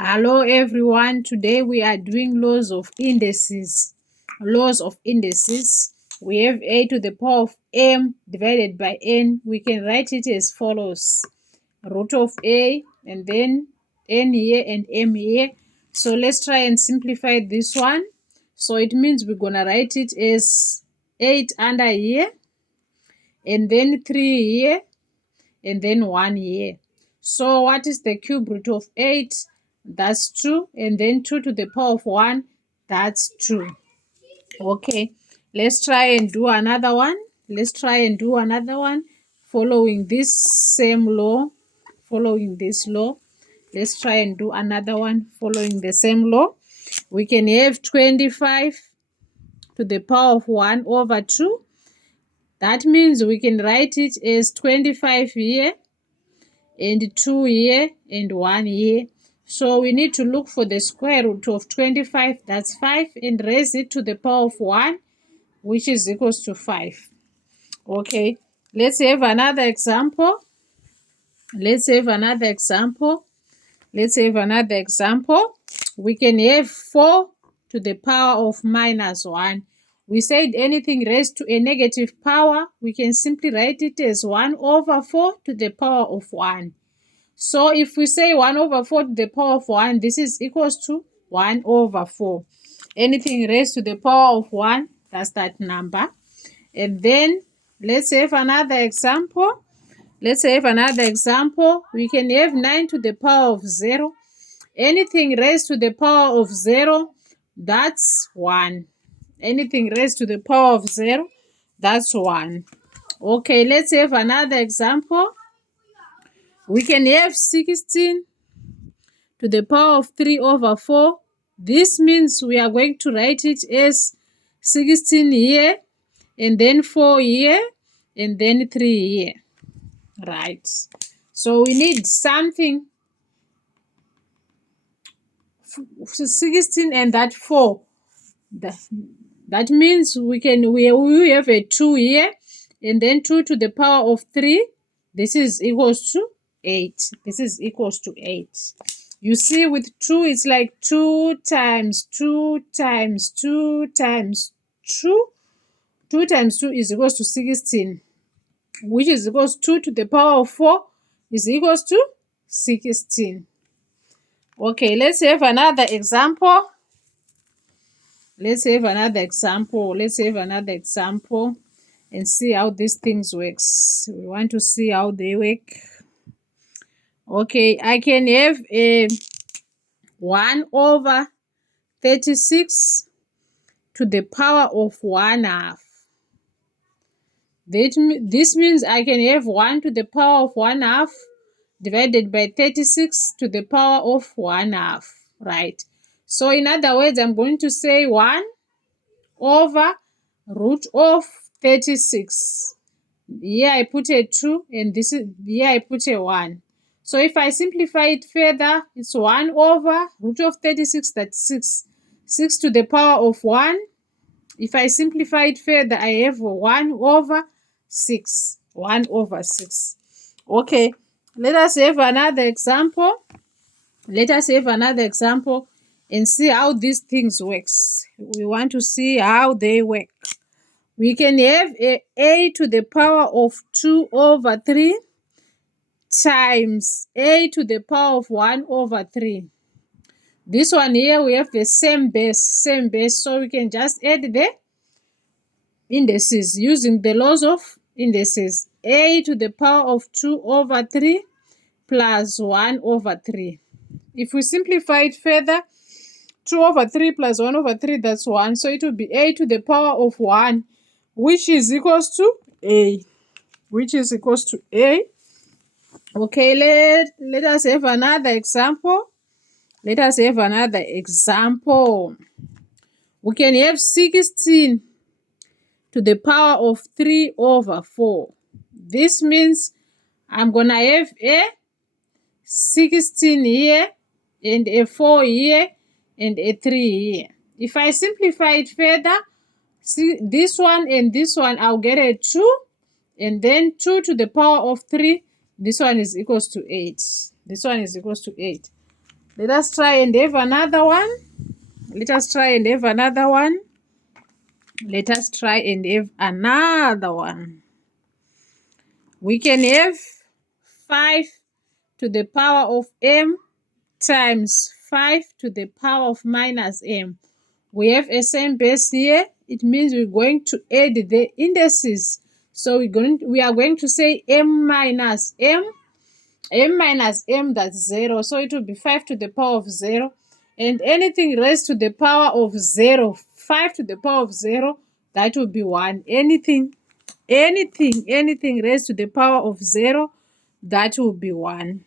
Hello everyone, today we are doing laws of indices. Laws of indices. We have a to the power of m divided by n. We can write it as follows. Root of a and then n here and m here. So let's try and simplify this one. So it means we're gonna write it as 8 under here and then 3 here and then 1 here. So what is the cube root of 8? That's 2. And then 2 to the power of 1, that's 2. Okay, let's try and do another one. Let's try and do another one following this same law. Following this law. Let's try and do another one following the same law. We can have 25 to the power of 1 over 2. That means we can write it as 25 here and 2 here and 1 here. So we need to look for the square root of 25, that's 5, and raise it to the power of 1, which is equals to 5. Okay, let's have another example. Let's have another example. Let's have another example. We can have 4 to the power of minus 1. We said anything raised to a negative power, we can simply write it as 1 over 4 to the power of 1. So if we say 1 over 4 to the power of 1, this is equals to 1 over 4. Anything raised to the power of 1, that's that number. And then let's have another example. Let's have another example. We can have 9 to the power of 0. Anything raised to the power of 0, that's 1. Anything raised to the power of 0, that's 1. Okay, let's have another example. We can have 16 to the power of 3 over 4. This means we are going to write it as 16 here, and then 4 here, and then 3 here. Right. So we need something 16 and that 4. That means we have a 2 here, and then 2 to the power of 3. This is equals to 8. This is equals to 8. You see, with 2, it's like 2 times 2 times 2 times 2. 2 times 2 is equals to 16, which is equals to 2 to the power of 4 is equals to 16. Okay, let's have another example. Let's have another example. Let's have another example and see how these things works. We want to see how they work. Okay, I can have a 1 over 36 to the power of 1 half. This means I can have 1 to the power of 1 half divided by 36 to the power of 1 half, right? So in other words, I'm going to say 1 over root of 36. Here I put a 2 and here I put a 1. So if I simplify it further, it's 1 over root of 36, that's 6. 6 to the power of 1. If I simplify it further, I have 1 over 6. 1 over 6. Okay, let us have another example. Let us have another example and see how these things works. We want to see how they work. We can have a to the power of 2 over 3 times a to the power of 1 over 3. This one here, we have the same base, so we can just add the indices using the laws of indices. A to the power of 2 over 3 plus 1 over 3. If we simplify it further, 2 over 3 plus 1 over 3, that's 1. So it will be a to the power of 1, which is equals to a. Which is equals to a. Okay, let us have another example. Let us have another example. We can have 16 to the power of 3 over 4. This means I'm going to have a 16 here and a 4 here and a 3 here. If I simplify it further, see this one and this one, I'll get a 2, and then 2 to the power of 3. This one is equals to 8. This one is equals to 8. Let us try and have another one. Let us try and have another one. Let us try and have another one. We can have 5 to the power of m times 5 to the power of minus m. We have a same base here. It means we're going to add the indices. So we are going to say m minus m. M minus m, that's 0. So it will be 5 to the power of 0. And anything raised to the power of 0, 5 to the power of 0, that will be 1. Anything raised to the power of 0, that will be 1.